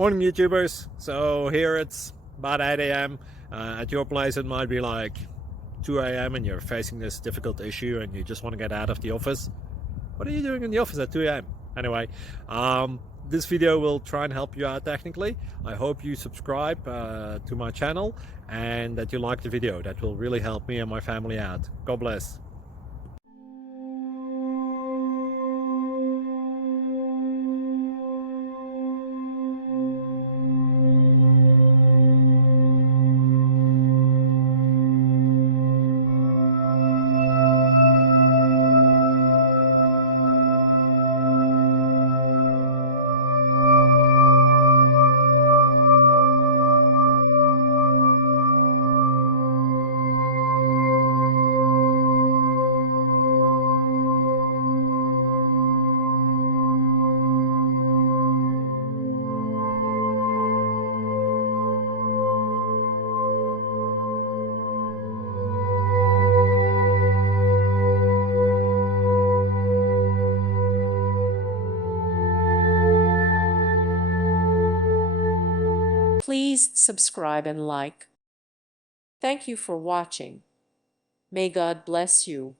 Morning YouTubers. So here it's about 8 a.m. At your place it might be like 2 a.m. and you're facing this difficult issue and you just want to get out of the office. What are you doing in the office at 2 a.m.? Anyway, this video will try and help you out technically. I hope you subscribe to my channel and that you like the video. That will really help me and my family out. God bless. Please subscribe and like. Thank you for watching. May God bless you.